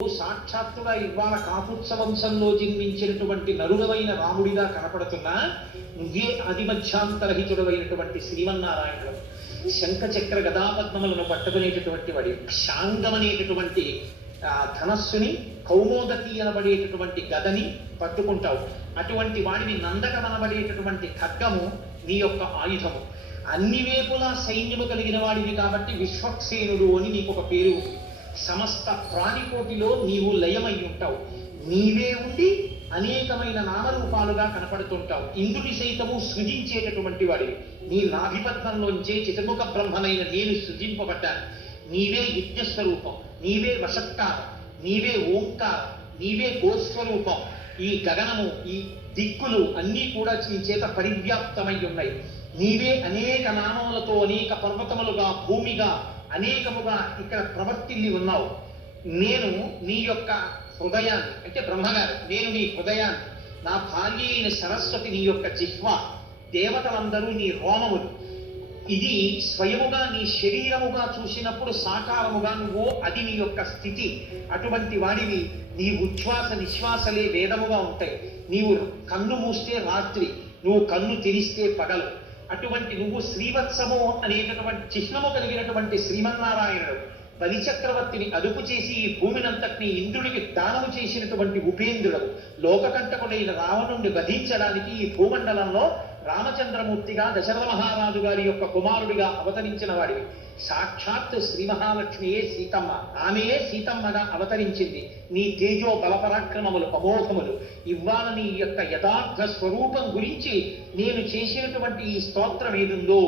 సాక్షాత్తుగా ఇవాళ కాపుత్స వంశంలో జన్మించినటువంటి నరుడవైన రాముడిగా కనపడుతున్నా నువ్వే ఆదిమధ్యాంతరహితుడవైనటువంటి శ్రీమన్నారాయణుడు. శంఖ చక్ర గదాపద్మములను పట్టుకునేటటువంటి వాడి శాంగమనేటటువంటి ధనస్సుని, కౌమోదకి అనబడేటటువంటి గదని పట్టుకుంటావు. అటువంటి వాడిని నందకమనబడేటటువంటి ఖడ్గము నీ యొక్క ఆయుధము. అన్ని వేపులా సైన్యము కలిగిన వాడివి కాబట్టి విశ్వక్సేనుడు అని నీకు ఒక పేరు ఉంది. సమస్త ప్రాణికోటిలో నీవు లయమై ఉంటావు. నీవే ఉండి అనేకమైన నామరూపాలుగా కనపడుతుంటావు. ఇంద్రుని సైతము సృజించేటటువంటి వాడివి. నీ నాభిపద్మంలోంచే చతుర్ముఖ బ్రహ్మనైన నేను సృజింపబడ్డాను. నీవే యజ్ఞస్వరూపం, నీవే వషట్కారం, నీవే ఓంకారం, నీవే గోస్వరూపం. ఈ గగనము, ఈ దిక్కులు అన్నీ కూడా నీ చేత పరివ్యాప్తమై ఉన్నాయి. నీవే అనేక నామములతో అనేక పర్వతములుగా, భూమిగా, అనేకముగా ఇక్కడ ప్రవర్తిల్లి ఉన్నావు. నేను నీ యొక్క హృదయాన్ని, అంటే బ్రహ్మగారు, నేను నీ హృదయాన్ని, నా భార్య అయిన సరస్వతి నీ యొక్క జిహ్వ, దేవతలందరూ నీ రోమములు. ఇది స్వయముగా నీ శరీరముగా చూసినప్పుడు సాకారముగా నువ్వు, అది నీ యొక్క స్థితి. అటువంటి వాడివి. నీ ఉచ్ఛ్వాస నిశ్వాసలే వేదముగా ఉంటాయి. నీవు కన్ను మూస్తే రాత్రి, నువ్వు కన్ను తెరిస్తే పగలు. అటువంటి నువ్వు శ్రీవత్సము అనేటటువంటి చిహ్నము కలిగినటువంటి శ్రీమన్నారాయణుడు. బలిచక్రవర్తిని అదుపు చేసి ఈ భూమినంతటిని ఇంద్రుడికి దానము చేసినటువంటి ఉపేంద్రుడు. లోకకంటకుడైన రావణుణ్ణి వధించడానికి ఈ భూమండలంలో రామచంద్రమూర్తిగా దశరథ మహారాజు గారి యొక్క కుమారుడిగా అవతరించిన వాడివి. సాక్షాత్ శ్రీ మహాలక్ష్మియే సీతమ్మ. ఆమెయే సీతమ్మగా అవతరించింది. నీ తేజో బలపరాక్రమములు అమోఘములు. ఇవాళ నీ యొక్క యథార్థ స్వరూపం గురించి నేను చేసినటువంటి ఈ స్తోత్రం ఏదుందో,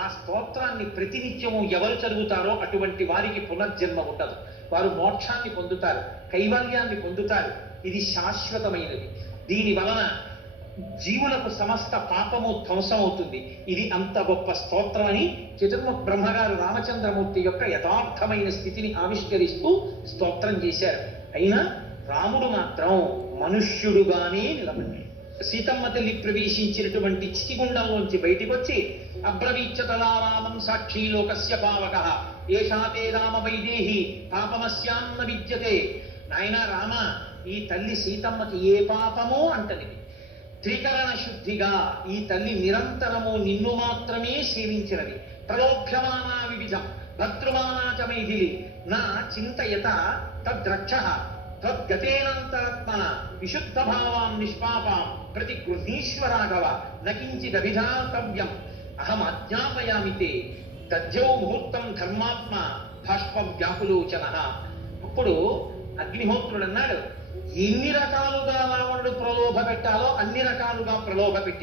ఆ స్తోత్రాన్ని ప్రతినిత్యము ఎవరు చదువుతారో అటువంటి వారికి పునర్జన్మ ఉండదు. వారు మోక్షాన్ని పొందుతారు, కైవల్యాన్ని పొందుతారు. ఇది శాశ్వతమైనది. దీని వలన జీవులకు సమస్త పాపము ధ్వంసమవుతుంది. ఇది అంత గొప్ప స్తోత్రం అని చతుర్ముఖ బ్రహ్మగారు రామచంద్రమూర్తి యొక్క యథార్థమైన స్థితిని ఆవిష్కరిస్తూ స్తోత్రం చేశారు. అయినా రాముడు మాత్రం మనుష్యుడుగానే నిలబడి సీతమ్మ తల్లి ప్రవేశించినటువంటి చితిగుండంలోంచి బయటికి వచ్చి అబ్రవీచ్చతలారామం సాక్షి లోకస్య పావక ఏషాతే రామ వైదేహి పాపమస్యాన్న విద్యతే. నాయన రామ, ఈ తల్లి సీతమ్మకి ఏ పాపమో అంటది. త్రికరణ శుద్ధిగా ఈ తల్లి నిరంతరము నిన్ను మాత్రమే సేవించినది. ప్రలోభ్యమానా వివిధం భద్రుమానాచ మైథిలి నా చింతయత తద్రక్ష తద్గతేనంతరత్మన విశుద్ధ భావాం నిష్పాపాం ప్రతి గృహీశ్వరాఘవ నకించిదభిధాతవ్యం అహం ఆజ్ఞాపయామితే తద్యౌ ముహూర్తం ధర్మాత్మ భాష్పం వ్యాకులోచన. అప్పుడు అగ్నిహోత్రుడు అన్నాడు, ఎన్ని రకాలుగా రావణుడు ప్రలోభ పెట్టాలో అన్ని రకాలుగా ప్రలోభ పెట్టి